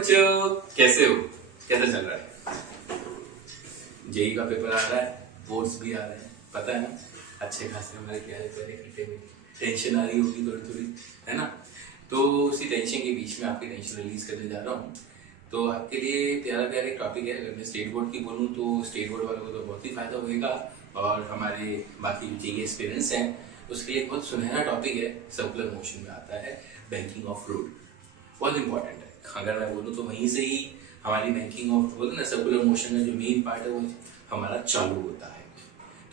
बच्चों, कैसे हो? कैसा चल रहा है? जेई का पेपर आ रहा है, बोर्ड्स भी आ रहे हैं, पता है ना। अच्छे खासे हमारे क्या टेंशन आ रही होगी थोड़ी थोड़ी, है ना। तो उसी टेंशन के बीच में आपकी टेंशन रिलीज करने जा रहा हूँ। तो आपके लिए प्यारा प्यारा एक टॉपिक है। अगर मैं स्टेट बोर्ड की बोलूँ तो स्टेट बोर्ड वालों को तो बहुत ही फायदा होगा, और हमारे बाकी जो जेई एक्सपीरियंस हैं उसके लिए बहुत सुनहरा टॉपिक है। सर्कुलर मोशन में आता है बैंकिंग ऑफ रोड, बहुत इंपॉर्टेंट है। अगर मैं बोलूँ तो वहीं से ही हमारी बैंकिंग ऑफ बोलते ना सर्कुलर मोशन का जो मेन पार्ट है वो हमारा चालू होता है।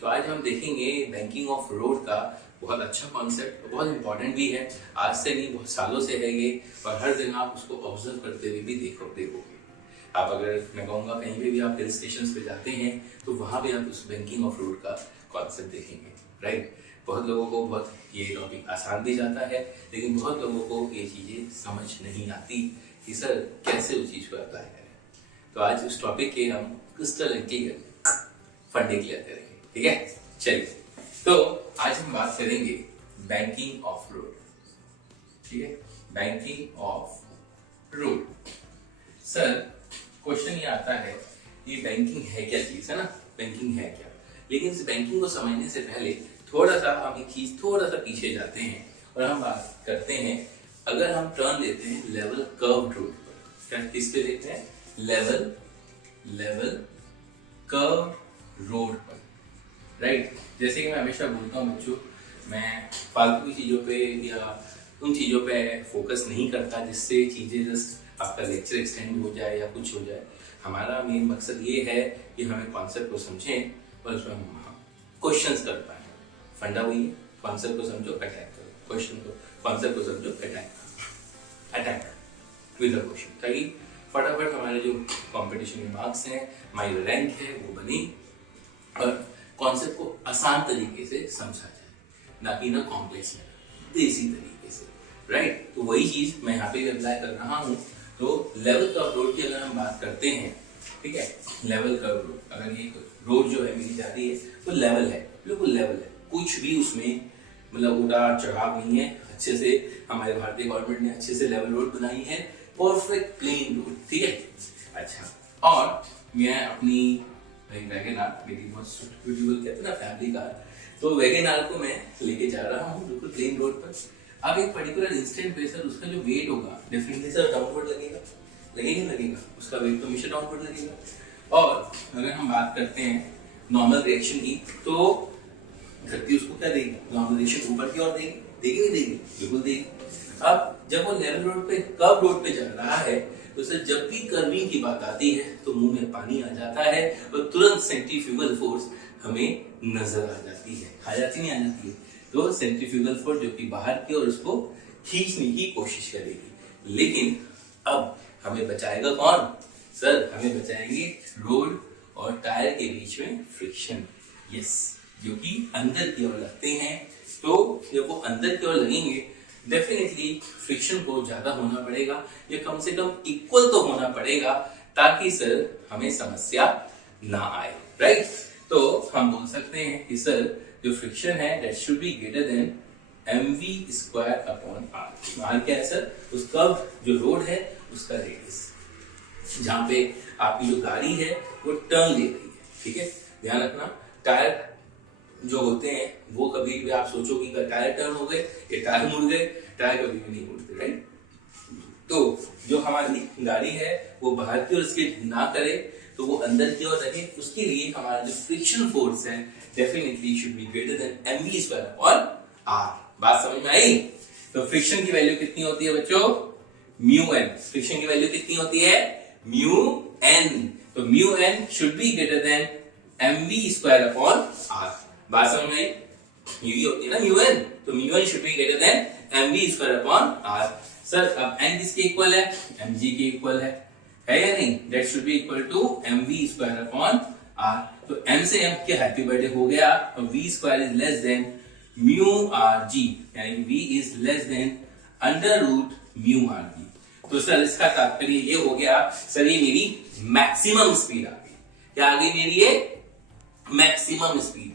तो आज हम देखेंगे बैंकिंग ऑफ रोड का बहुत अच्छा कॉन्सेप्ट, बहुत इंपॉर्टेंट भी है। आज से नहीं, बहुत सालों से है ये, और हर दिन आप उसको ऑब्जर्व करते हुए भी देखोगे। आप अगर मैं कहूँगा कहीं पे भी आप हिल स्टेशन पे जाते हैं तो वहाँ भी आप उस बैंकिंग ऑफ रोड का कॉन्सेप्ट देखेंगे, राइट। बहुत लोगों को बहुत ये टॉपिक आसान भी जाता है, लेकिन बहुत लोगों को ये चीज़ें समझ नहीं आती कि सर कैसे उस चीज़ को अप्लाई करें। तो आज उस टॉपिक के हम क्रिस्टल क्लियर फंडे क्लियर करेंगे, ठीक है। चलिए, तो आज हम बात करेंगे बैंकिंग ऑफ रोड, ठीक है। Banking of road. Sir question ये आता है ये बैंकिंग है क्या चीज, है ना। बैंकिंग है क्या, लेकिन इस बैंकिंग को समझने से पहले थोड़ा सा हम एक चीज थोड़ा सा पीछे जाते हैं और हम बात करते हैं। अगर हम टर्न लेते हैं लेवल कर्व रोड पर, किस पे लेते हैं? लेवल कर्व रोड पर, राइट। जैसे कि मैं हमेशा बोलता हूँ बच्चों, मैं फालतू की चीजों पे या उन चीजों पे फोकस नहीं करता जिससे चीजें जस्ट आपका लेक्चर एक्सटेंड हो जाए या कुछ हो जाए। हमारा मेन मकसद ये है कि हमें कॉन्सेप्ट को समझें और उसमें हम क्वेश्चंस कर पाए। फंडा वही है, कॉन्सेप्ट को समझो, अटैक करो। क्वेश्चन को, कॉन्सेप्ट को समझो, अटैक विद द क्वेश्चन, ताकि फटाफट हमारे जो कंपटीशन के मार्क्स हैं, हमारी रैंक है वो बनी और कॉन्सेप्ट को आसान तरीके से समझा जाए, ना कि ना कॉम्प्लेक्स में, देसी तरीके से, राइट। तो वही चीज मैं यहाँ पे भी अप्लाई कर रहा हूँ। तो लेवल कर्व रोड की अगर हम बात करते हैं, ठीक है, लेवल कर्व रोड, अगर ये रोड जो है मेरी जाती है तो लेवल है, बिल्कुल लेवल है, कुछ भी उसमें मतलब उतार चढ़ाव नहीं है। अच्छे से हमारे भारतीय गवर्नमेंट ने अच्छे से लेवल रोड बनाई है, परफेक्ट प्लेन रोड, ठीक है। अच्छा, और मैं अपनी वैगनआर, मेरी बहुत सूटेबल कहते हैं ना फैमिली कार, तो वैगनआर को मैं लेके जा रहा हूँ बिल्कुल प्लेन रोड पर। अब एक पर्टिकुलर इंस्टेंट पे सर उसका जो वेट होगा डेफिनेटली सर डाउनवर्ड लगेगा, उसका वेट तो हमेशा डाउनवर्ड लगेगा। और अगर हम बात करते हैं नॉर्मल रिएक्शन की, तो धरती उसको क्या देगी? नॉर्मल रिएक्शन ऊपर की ओर देगी, बिल्कुल देगी। अब जब वो लेवल रोड पे, कर्व रोड पे चल रहा है, तो सर जब भी कर्विंग की बात आती है तो मुंह में पानी आ जाता है और तुरंत सेंट्रीफ्यूगल फोर्स हमें नजर आ जाती है। नहीं आ जाती है? तो सेंट्रीफ्यूगल फोर्स जो कि बाहर की ओर उसको खींचने की कोशिश करेगी। लेकिन अब हमें बचाएगा कौन? सर हमें बचाएंगे रोड और टायर के बीच में फ्रिक्शन, यस, जो कि अंदर की ओर लगते हैं। तो जब वो अंदर की ओर लगेंगे डेफिनेटली फ्रिक्शन को ज्यादा होना पड़ेगा, या कम से कम इक्वल तो होना पड़ेगा, ताकि सर हमें समस्या ना आए, राइट। तो हम बोल सकते हैं कि सर जो फ्रिक्शन है that should be greater than mv² upon r। r क्या है सर? उस कर्व जो रोड है उसका रेडियस, जहां पे आपकी जो गाड़ी है वो टर्न ले रही है, ठीक है। ध्यान रखना, टायर जो होते हैं वो कभी भी आप सोचो कि टायर टर्न हो गए या टायर मुड़ गए, टायर कभी भी नहीं मुड़ते, राइट। तो जो हमारी गाड़ी है वो बाहर की ओर स्किड ना करे, तो वो अंदर की ओर रहे, उसके लिए हमारा जो फ्रिक्शन फोर्स है definitely should be greater than mv² upon r। बात समझ में आई? तो फ्रिक्शन की वैल्यू कितनी होती है बच्चों? μn। फ्रिक्शन की वैल्यू कितनी होती है? μn। तो μn should be greater than mv² upon r। बात समझ में आई? यही होती है ना μn, तो μn should be greater than mv² upon r। Sir अब n किसके इक्वल है? mg के इक्वल है या नहीं? That should be equal to mv² upon r। तो m से m के हैप्पी बर्थडे हो गया, और v² is less than μrg, यानी v is less than √μrg। तो सर इसका तात्पर्य ये हो गया, सर ये मेरी मैक्सिमम स्पीड आ गई। क्या आ गई मेरी? ये मैक्सिमम स्पीड।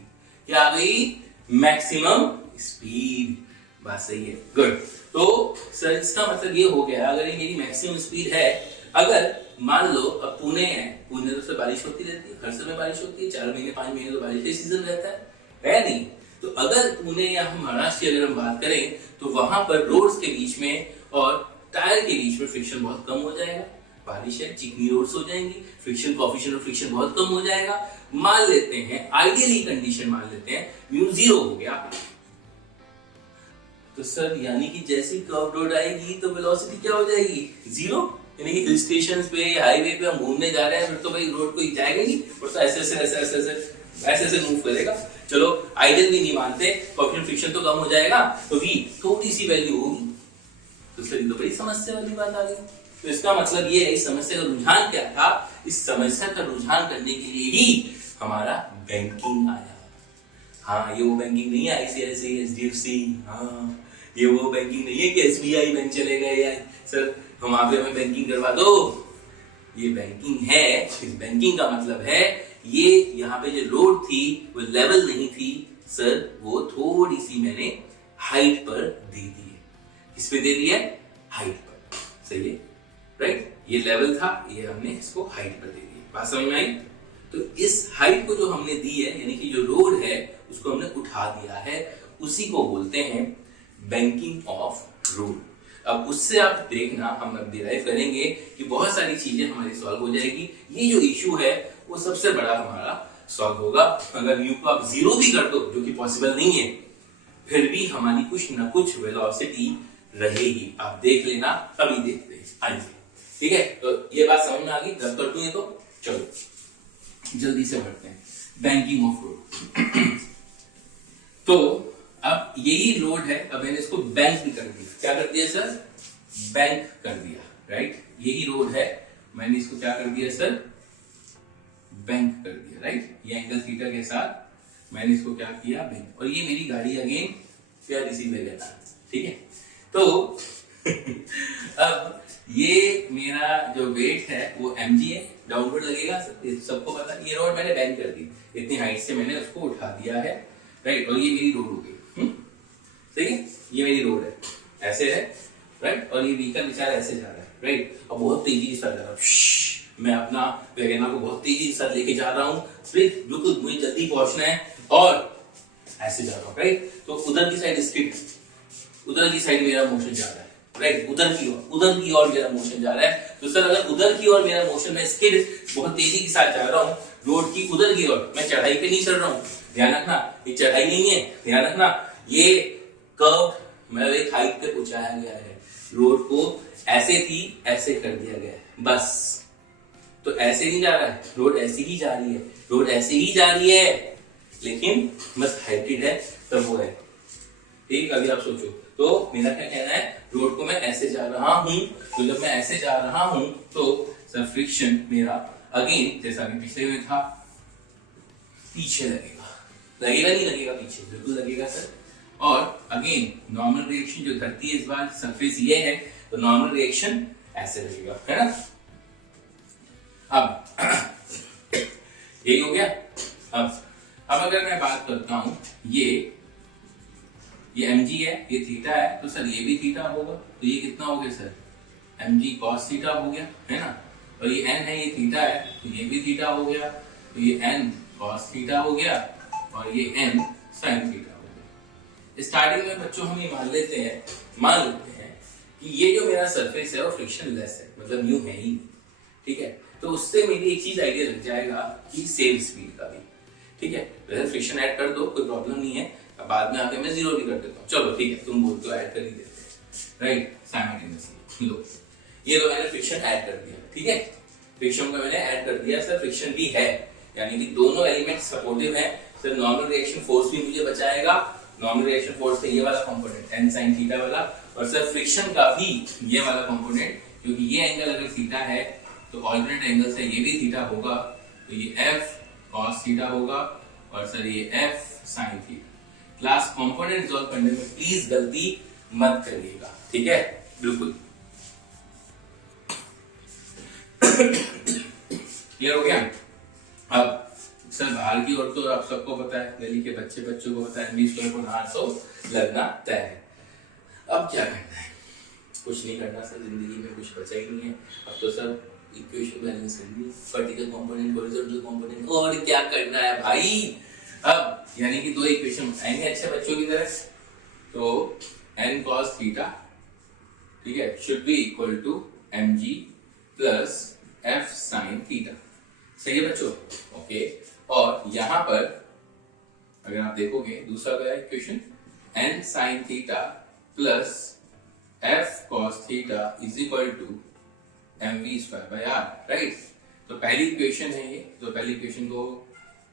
क्या आ गई? Maximum speed. बात सही है, गुड। तो सर इसका मतलब ये हो गया, अगर ये मेरी मैक्सिमम स्पीड है अगर मान लो अब पुणे है, पुणे तो से बारिश होती रहती है, हर समय बारिश होती है, 4 महीने 5 महीने तो बारिश का सीजन रहता है नहीं? तो अगर पुणे या हम महाराष्ट्र की अगर हम बात करें तो वहां पर रोड्स के बीच में और टायर के बीच में फ्रिक्शन बहुत कम हो जाएगा। बारिश है, चिकनी रोड्स हो जाएंगी, फ्रिक्शन कोएफिशिएंट ऑफ फ्रिक्शन बहुत कम हो जाएगा। मान लेते हैं आइडियली कंडीशन मान लेते हैं म्यू 0 हो गया, तो सर यानी कि जैसी कर्व रोड आएगी तो वेलोसिटी क्या हो जाएगी? 0। यानी कि हिल स्टेशन पे हाईवे पे हम घूमने जा रहे हैं, फिर तो भाई रोड कोई जाएगा नहीं, और तो ऐसे मूव करेगा। चलो आइडियल भी नहीं मानते, कोएफिशिएंट फ्रिक्शन तो कम हो जाएगा, तो v थोड़ी सी वैल्यू होगी। तो सर ये तो बड़ी समस्या वाली बात आ गई। तो इसका मतलब ये है इस समस्या का रुझान क्या था? इस समस्या का रुझान करने के लिए ही हमारा बैंकिंग आया। हाँ, ये वो बैंकिंग नहीं है आईसीआईसीआई, एचडीएफसी, हाँ ये वो बैंकिंग नहीं है कि एसबीआई बैंक चले गए या सर हम वहां पे हमें बैंकिंग करवा दो। ये बैंकिंग है। इस बैंकिंग का मतलब है ये यहाँ पे जो रोड थी वो लेवल नहीं थी सर, वो थोड़ी सी मैंने हाइट पर दे दी है। किस पे दे दी है? हाइट पर। सही है, राइट? ये लेवल था, ये हमने इसको हाइट पर दे दी है। बात समझ में आई? तो इस हाइट को जो हमने दी है, यानी कि जो रोड है उसको हमने उठा दिया है, उसी को बोलते हैं बैंकिंग ऑफ रोड। अब उससे आप देखना, हम अब डिराइव करेंगे कि बहुत सारी चीजें हमारी सॉल्व हो जाएगी। ये जो इशू है वो सबसे बड़ा हमारा सॉल्व होगा। अगर यू को आप 0 भी कर दो, जो कि पॉसिबल नहीं है, फिर भी हमारी कुछ ना कुछ वेलोसिटी रहेगी। आप देख लेना, अभी देखते हैं आइए। ठीक है, तो ये बात समझ में आ गई? रब कर दूं ये तो? चलो जल्दी से बढ़ते हैं। Banking of road. तो अब यही रोड है, अब मैंने इसको बैंक भी कर दिया। क्या कर दिया सर? बैंक कर दिया, राइट? यही रोड है, मैंने इसको क्या कर दिया सर? बैंक कर दिया, राइट? ये एंगल थीटा के साथ मैंने इसको क्या किया? बैंक। और ये मेरी गाड़ी अगेन प्यारी सी वगैरह, ठीक है? तो अब ये मेरा जो वेट है वो mg है, डाउनवर्ड लगेगा, सबको पता है। ये रोड मैंने बैंक कर दी, इतनी हाइट से मैंने उसको उठा दिया है, राइट? और ये मेरी रोड हो गई। सही है, ये मेरी रोड है, ऐसे है, राइट? और ये व्हीकल बेचारा ऐसे जा रहा है, राइट? अब बहुत तेजी के साथ जा रहा है, मैं अपना वैगनर को बहुत तेजी के साथ लेके जा रहा हूँ, बिल्कुल मुझे जल्दी पहुंचना है, और ऐसे जा रहा हूँ, राइट? तो उधर की साइड स्किड, उधर की साइड मेरा मोशन जा रहा है, राइट? उधर की ओर मेरा मोशन जा रहा है। तो सर अगर उधर की ओर मेरा मोशन, मैं स्किड बहुत तेजी के साथ जा रहा हूँ रोड की उधर की ओर, मैं चढ़ाई पे नहीं चढ़ रहा हूँ, ध्यान रखना, ये चढ़ाई नहीं है, ध्यान रखना, ये कर्व मैं एक हाइट पे पहुंचाया गया है, रोड को ऐसे थी ऐसे कर दिया गया है, बस। तो ऐसे नहीं जा रहा है, रोड ऐसे ही जा रही है, रोड ऐसे ही जा रही है, लेकिन बस हाइटेड है, तब वो है। ठीक, अभी आप सोचो, तो मेरा क्या कहना है, रोड को मैं ऐसे जा रहा हूं, तो जब मैं ऐसे जा रहा हूं तो सर फ्रिक्शन मेरा अगेन जैसा कि पिछले में था पीछे लगेगा, लगेगा नहीं लगेगा? पीछे बिल्कुल लगेगा सर। और अगेन नॉर्मल रिएक्शन जो धरती है, इस बार सरफेस ये है, तो नॉर्मल रिएक्शन ऐसे लगेगा, है ना? अब यही हो गया। अब अगर मैं बात करता हूं, ये mg है, ये थीटा है, तो सर ये भी थीटा होगा, तो ये कितना हो गया सर? mg cos थीटा हो गया, है ना? और ये n है, ये थीटा है, तो ये भी थीटा हो गया, तो ये n cos थीटा हो गया, और ये n sin थीटा हो गया। स्टार्टिंग में बच्चों हम ये मान लेते हैं कि ये जो मेरा सरफेस है वो फ्रिक्शन लेस है, मतलब न्यू है ही नहीं, ठीक है? तो उससे मेरी एक चीज आइडिया लग जाएगा कि सेम स्पीड का भी, ठीक है? वैसे फ्रिक्शन ऐड कर दो, कोई प्रॉब्लम नहीं है, अब बाद में आके मैं 0 भी कर देता हूँ, चलो ठीक है, तुम बोलते हो ऐड कर ही देते हैं, राइट? साइमल्टेनियसली लो, ये तो मैंने फ्रिक्शन ऐड कर दिया, ठीक है? फ्रिक्शन को मैंने ऐड कर दिया सर, फ्रिक्शन भी है, यानी कि दोनों एलिमेंट सपोर्टिव है सर। नॉर्मल रिएक्शन फोर्स भी मुझे बचाएगा, नॉर्मल रिएक्शन फोर्स का ये वाला कंपोनेंट n sin थीटा वाला, और सर फ्रिक्शन का भी ये वाला कंपोनेंट, क्योंकि ये एंगल अगर थीटा है तो ऑल्टरनेट एंगल से ये भी थीटा होगा, तो ये f cos थीटा होगा, और सर ये f sin theta. Class component solve करने में प्लीज गलती मत करिएगा, ठीक है? बिल्कुल क्लियर हो गया? अब सर बाहर की ओर तो आप सबको पता है, गली के बच्चों को पता है, 20 को 800 लगना तय है। अब क्या करना है? कुछ नहीं करना सर, जिंदगी में कुछ बचा ही नहीं है। अब तो सर इक्वेशन बैलेंस करनी, वर्टिकल कंपोनेंट हॉरिजॉन्टल कंपोनेंट, और क्या करना है भाई। अब यानी कि दो इक्वेशन आएंगे अच्छे बच्चों की तरह। तो n cos थीटा, ठीक है, should be equal to mg plus f sin theta. सही है बच्चों, ओके। और यहां पर अगर आप देखोगे दूसरा क्या है equation, n sin theta plus f cos theta is equal to mv square by r, right. तो पहली इक्वेशन है ये, तो पहली इक्वेशन को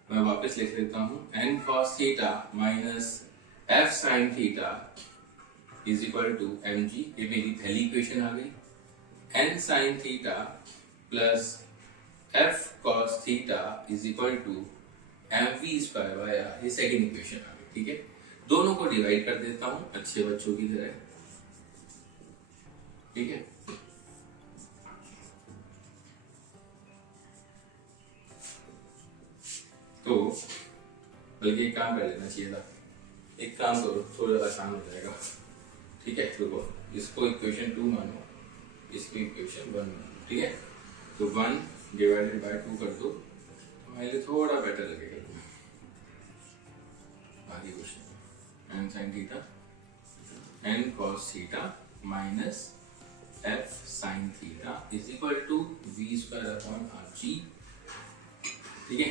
मैं वापस लिख देता हूं, n cos theta minus f sin theta is equal to mg, ये मेरी पहली इक्वेशन आ गई। n sin theta plus f cos theta is equal to mv square by r, ये सेकंड इक्वेशन आ गई, ठीक है। दोनों को डिवाइड कर देता हूं अच्छे बच्चों की तरह, ठीक है। तो बल्कि एक काम कर लेना चाहिए था, एक काम करो थोड़ा आसान हो जाएगा, ठीक है। रुको, इसको इक्वेशन 2 मानो, इसको इक्वेशन 1 मानो, ठीक है। तो 1 डिवाइडेड बाय 2 कर दो, हमारे लिए थोड़ा बेटर लगेगा। आगे question, n sin theta n cos theta minus f sin theta is equal to v square upon rg, ठीक है।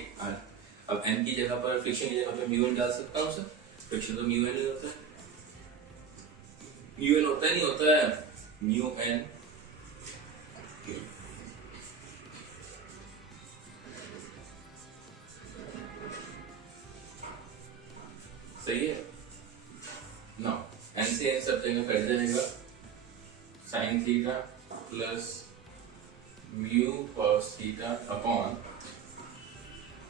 अब n की जगह पर, फ्रिक्शन की जगह पर म्यू n डाल सकता हूं सर, फ्रिक्शन तो म्यू n ही होता है, म्यू n होता है नहीं होता है, म्यू n सही है ना। n से n सब जगह कट जाएगा, sin theta plus mu cos theta upon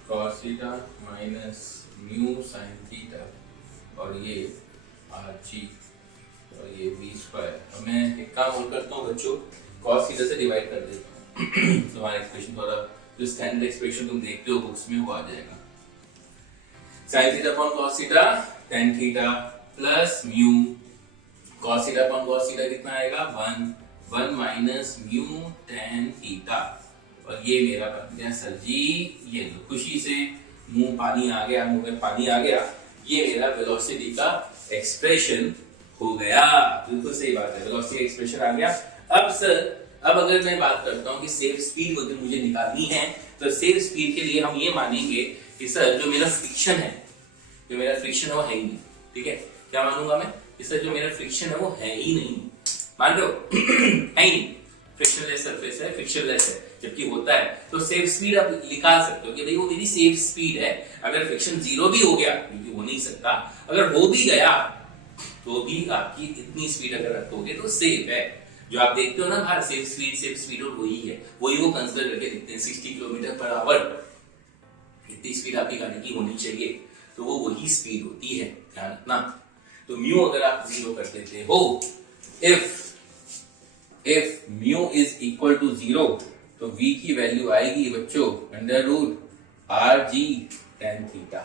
cos theta minus mu sin theta, और ये rg और ये v स्क्वायर। अब मैं एक काम और करता हूँ बच्चों, cos थीटा से डिवाइड कर देता हूँ तो हमारा एक्सप्रेशन थोड़ा, जो स्टैंडर्ड एक्सप्रेशन तुम देखते हो बुक्स में वो आ जाएगा। sin theta upon cos theta tan theta plus mu cos theta upon cos theta कितना आएगा, 1 माइनस म्यू tan थीटा, और ये मेरा बन गया सर जी, ये लो खुशी से मुंह पानी आ गया, मुंह में पानी आ गया, ये मेरा वेलोसिटी का एक्सप्रेशन हो गया। बिल्कुल सही बात है, वेलोसिटी एक्सप्रेशन आ गया। अब सर, अब अगर मैं बात करता हूँ कि सेफ स्पीड अगर मुझे निकालनी है, तो सेफ स्पीड के लिए हम ये मानेंगे कि सर जो मेरा फ्रिक्शन है, जो मेरा फ्रिक्शन है वो है ही नहीं, ठीक है। क्या मानूंगा मैं कि सर जो मेरा फ्रिक्शन है वो है ही नहीं, मान लो है ही नहीं, फ्रिक्शनलेस सरफेस है, फ्रिक्शनलेस है, जबकि होता है। तो सेफ स्पीड आप निकाल सकते हो कि भाई वो मेरी सेफ स्पीड है, अगर फ्रिक्शन 0 भी हो गया, क्योंकि हो नहीं सकता, अगर हो भी गया तो भी आपकी इतनी स्पीड अगर रखोगे तो सेफ है। जो आप देखते हो ना बाहर सेफ स्पीड और वही है, वही वो कंसीडर करके देखते हैं 60 किलोमीटर पर आवर, इतनी स्पीड आपकी गाड़ी की होनी चाहिए, तो वो वही स्पीड होती है, ध्यान रखना। तो म्यू अगर आप 0 कर देते हो, if mu is equal to 0, तो v की वैल्यू आएगी बच्चों under root rg tan theta.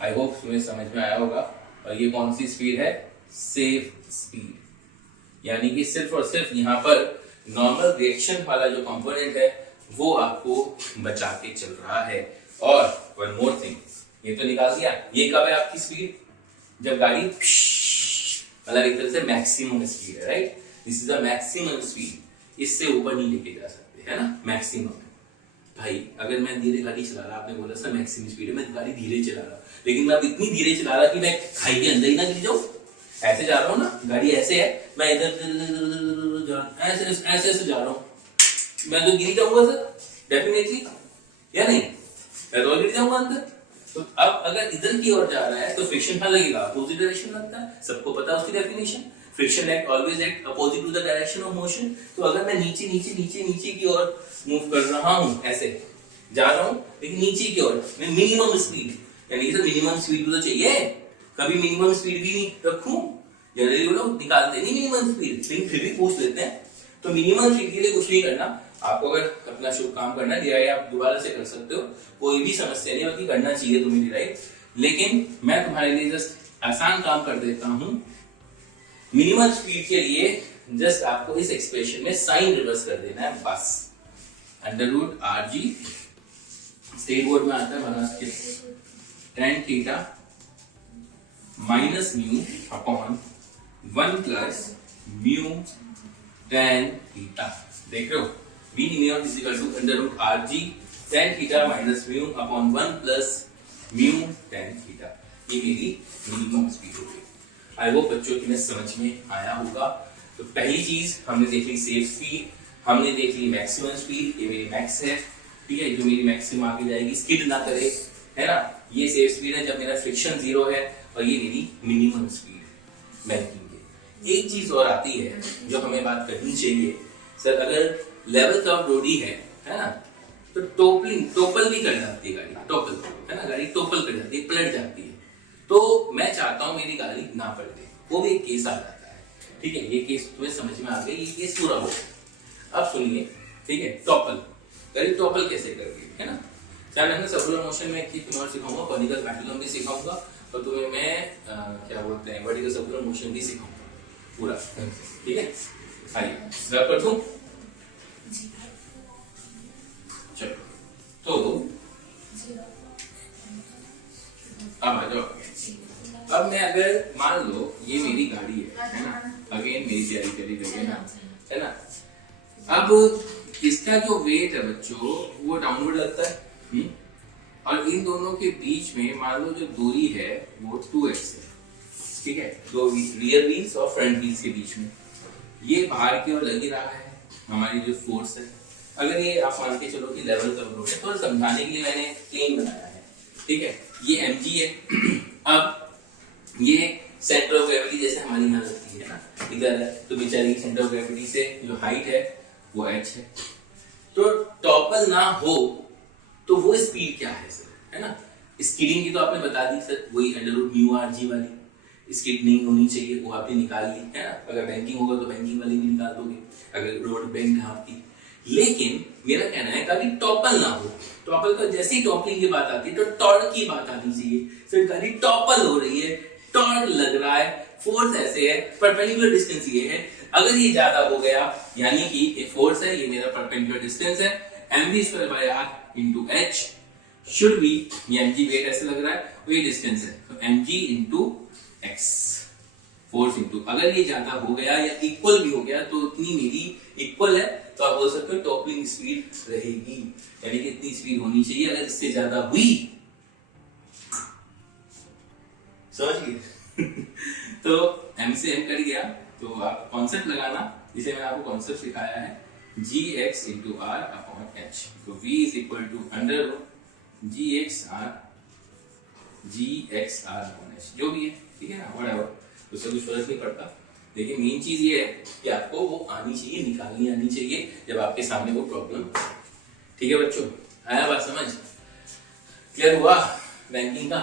I hope तुम्हें समझ में आया होगा। और ये कौन सी स्पीड है, सेफ स्पीड, यानी कि सिर्फ और सिर्फ यहाँ पर नॉर्मल रिएक्शन वाला जो कंपोनेंट है वो आपको बचा के चल रहा है। और वन मोर थिंग, ये तो निकाल दिया, ये कब है आपकी स्पीड, जब गाड़ी मतलब एक तरह से मैक्सिमम स्पीड है, right, this is the maximum speed, इससे ऊपर नहीं लेके जा सकते, है ना, मैक्सिमम। भाई अगर मैं धीरे गाड़ी चला रहा, आपने बोला सर मैक्सिमम स्पीड है, मैं गाड़ी धीरे चला रहा, लेकिन मैं अब इतनी धीरे चला रहा कि मैं खाई के अंदर ही ना गिर जाऊं, ऐसे जा रहा हूँ ना, गाड़ी ऐसे है, मैं इधर ऐसे जा रहा हूँ, मैं तो गिर जाऊंगा सर डेफिनेटली, या नहीं, मैं तो गिर जाऊंगा अंदर। तो अब अगर इधर की ओर जा रहा है तो फ्रिक्शन कहाँ लगेगा, अपोजिट डायरेक्शन लगता है, सबको पता है उसकी definition, friction act always act opposite to the direction of motion. तो अगर मैं नीचे नीचे नीचे नीचे की ओर मूव कर रहा हूँ, ऐसे जा रहा हूँ लेकिन नीचे की ओर, मैं मिनिमम स्पीड, यानी सर मिनिमम स्पीड तो चाहिए, कभी मिनिमम स्पीड भी नहीं रखूं, जनरली लोग निकालते नहीं मिनिमम स्पीड, लेकिन फिर भी पूछ लेते हैं। तो मिनिमम स्पीड के लिए कुछ नहीं करना, आपको अगर अपना शुभ काम करना है डिराइव आप दोबारा से कर सकते हो, कोई भी समस्या नहीं होती, करना चाहिए तुम्हें डिराइव, लेकिन मैं तुम्हारे लिए जस्ट आसान काम कर देता हूं। मिनिमम स्पीड के लिए जस्ट आपको इस एक्सप्रेशन में साइन रिवर्स कर देना है बस, √RG स्टेट बोर्ड में आता है बना के tan theta minus mu upon 1 plus mu tan theta. देख रहे हो, v minimum is equal to √RG tan theta minus mu upon 1 plus mu tan theta. ये मेरी मिनिमम स्पीड होगी। आई होप बच्चों की समझ में आया होगा। तो पहली चीज हमने देख ली सेफ स्पीड, हमने देख ली मैक्सिमम स्पीड, ये मेरी मैक्स है, ठीक है, जो मेरी मैक्सिमम आगे जाएगी स्किड ना करे, है ना। ये सेफ स्पीड है जब मेरा फ्रिक्शन 0 है, और ये मेरी मिनिमम स्पीड बैंकिंग है। एक चीज और आती है जो हमें बात करनी चाहिए, सर अगर लेवल कर्व रोडी है ना, तो टोपल भी कर जाती है गाड़ी, टोपल है ना, गाड़ी टोपल कर जाती है, पलट जाती है। तो मैं चाहता हूं मेरी गाड़ी ना पलटे, वो भी एक केस आ जाता है, ठीक है। ये केस तुम्हें समझ में आ गया, ये केस पूरा हो गया। अब सुनिए, ठीक है, टॉपल गाड़ी टॉपल कैसे करती है ना। चाहे मैं सर्कुलर मोशन में एक चीज तुम्हें सिखाऊंगा, कॉनिकल पेंडुलम भी सिखाऊंगा, और तुम्हें मैं क्या बोलते हैं वर्टिकल सर्कुलर मोशन भी सिखाऊंगा पूरा, ठीक है। आइए रब कर दूं, चलो तो अब आ जाओ। अब मैं अगर मान लो ये मेरी गाड़ी है ना, अगेन मेरी तैयारी चली गई है ना। अब इसका जो वेट है बच्चों वो डाउनवर्ड लगता है, और इन दोनों के बीच में मान लो जो दूरी है वो 2x है, ठीक है, दो रियर व्हील्स और फ्रंट व्हील्स के बीच में। ये बाहर की ओर लग ही रहा है हमारी जो फोर्स है। अगर ये आप मान के चलो कि लेवल कर्व रोड है, तो समझाने के लिए मैंने प्लेन बनाया है, ठीक है। ये mg है। अब ये सेंटर ऑफ ग्रेविटी जैसे हमारी यहाँ लगती है ना, इधर है, तो बेचारी सेंटर ऑफ ग्रेविटी से जो हाइट है वो h है। तो टॉपल ना हो तो वो स्पीड क्या है सर, है ना। स्किडिंग की तो आपने बता दी सर, वही √μRG वाली स्किड नहीं होनी चाहिए, वो आपने निकाल ली, है ना। अगर बैंकिंग होगा तो बैंकिंग वाली भी निकाल दोगे, अगर रोड बैंक है आपकी। लेकिन मेरा कहना है गाड़ी टॉपल ना हो, टॉपल का जैसे ही टॉपलिंग की बात आती है तो टॉर्क की बात आनी चाहिए। फिर गाड़ी टॉपल हो रही है, टॉर्क लग रहा है, फोर्स ऐसे है, परपेंडिकुलर डिस्टेंस ये है, अगर ये ज्यादा हो गया यानी कि ये फोर्स है, ये मेरा परपेंडिकुलर डिस्टेंस है, mv²/r into h should be, ये mg वेट ऐसे लग रहा है, और ये डिस्टेंस है, तो mg into x force into, अगर ये ज्यादा हो गया या इक्वल भी हो गया तो इतनी मेरी इक्वल है, तो आप बोल सकते हो टॉपलिंग स्पीड रहेगी, यानी कि इतनी स्पीड होनी चाहिए। अगर इससे ज्यादा हुई, समझिए तो m से m कट गया, तो आप कॉन्सेप्ट लगाना, जिसे मैंने आपको कॉन्सेप्ट सिखाया है, gx into r upon h, तो v is equal to √gxr upon h, जो भी है, ठीक है ना, whatever, उससे कुछ फर्क नहीं पड़ता। लेकिन मेन चीज ये है कि आपको वो आनी चाहिए, निकालनी आनी चाहिए जब आपके सामने वो प्रॉब्लम, ठीक है बच्चों। आया बात समझ, क्लियर हुआ बैंकिंग का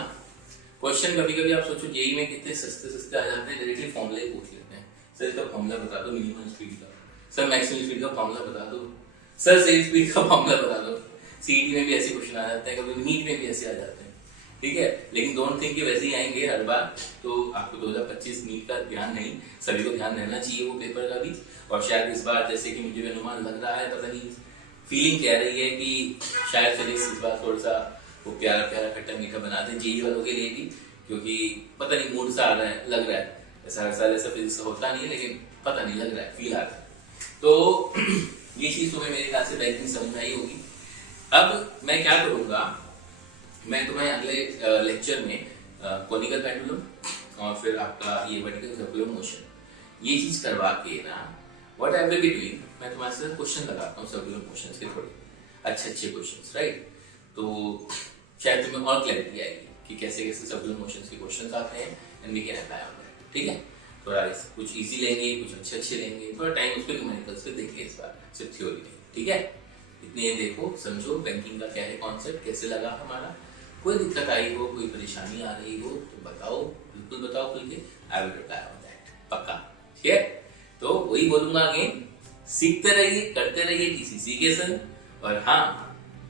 क्वेश्चन। कभी कभी आप सोचो जेई में कितने सस्ते सस्ते आ जाते हैं, डायरेक्टली फॉर्मूला ही पूछ लेते हैं, सर इसका फॉर्मूला बता दो मिनिमम स्पीड का, सर मैक्सिमम स्पीड का फॉर्मूला बता दो, सर सेफ स्पीड का फॉर्मूला बता दो। सीईटी में भी ऐसे क्वेश्चन आ जाते हैं, कभी नीट में भी ऐसे आ जाते हैं, ठीक है। लेकिन डोंट थिंक कि वैसे ही आएंगे हर बार, तो आपको 2025 नीट का ध्यान नहीं, सभी को ध्यान रहना चाहिए वो पेपर का भी। और शायद इस बार जैसे कि मुझे अनुमान लग रहा है, पता नहीं फीलिंग कह रही है कि शायद फिजिक्स इस बार थोड़ा सा वो प्यारा प्यारा खट्टा मीठा बना दे जेई वालों के लिए भी, क्योंकि पता नहीं मूड सा आ रहा है, लग रहा है, ऐसा हर साल ऐसा फिजिक्स होता नहीं है, लेकिन पता नहीं लग रहा है, फील आ रहा है। तो ये चीज तुम्हें मेरे ख्याल से बैंकिंग समझ में आई होगी। अब मैं क्या करूंगा, मैं तुम्हें अगले लेक्चर में कॉनिकल पेंडुलम और फिर आपका ये वर्टिकल सर्कुलर मोशन, ये चीज करवा के ना, what I will be doing, मैं तुम्हारे साथ क्वेश्चन लगाता हूँ सर्कुलर मोशंस के, थोड़े अच्छे अच्छे क्वेश्चंस, राइट। तो शायद तुम्हें और क्लैरिटी आएगी कि कैसे कैसे सर्कुलर मोशंस के क्वेश्चंस आते हैं and we can apply on that, ठीक है। थोड़ा कुछ इजी लेंगे, कुछ अच्छे अच्छे लेंगे, थोड़ा टाइम उसको न्यूमेरिकल्स पे देखेंगे इस बार, सिर्फ थ्योरी नहीं, ठीक है। इतने देखो समझो बैंकिंग का क्या है कॉन्सेप्ट, कैसे लगा हमारा। कोई दिक्कत आई हो, कोई परेशानी आ रही हो तो बताओ, बिल्कुल बताओ खुल के, I will reply on that, पक्का, ठीक है। तो वही बोलूंगा अगेन, सीखते रहिए, करते रहिए टीसीसी के संग, और हाँ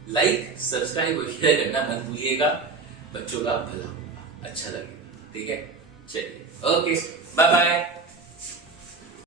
लाइक सब्सक्राइब और शेयर करना मत भूलिएगा, बच्चों का भला होगा, अच्छा लगेगा, ठीक है। चलिए, ओके, बाय बाय।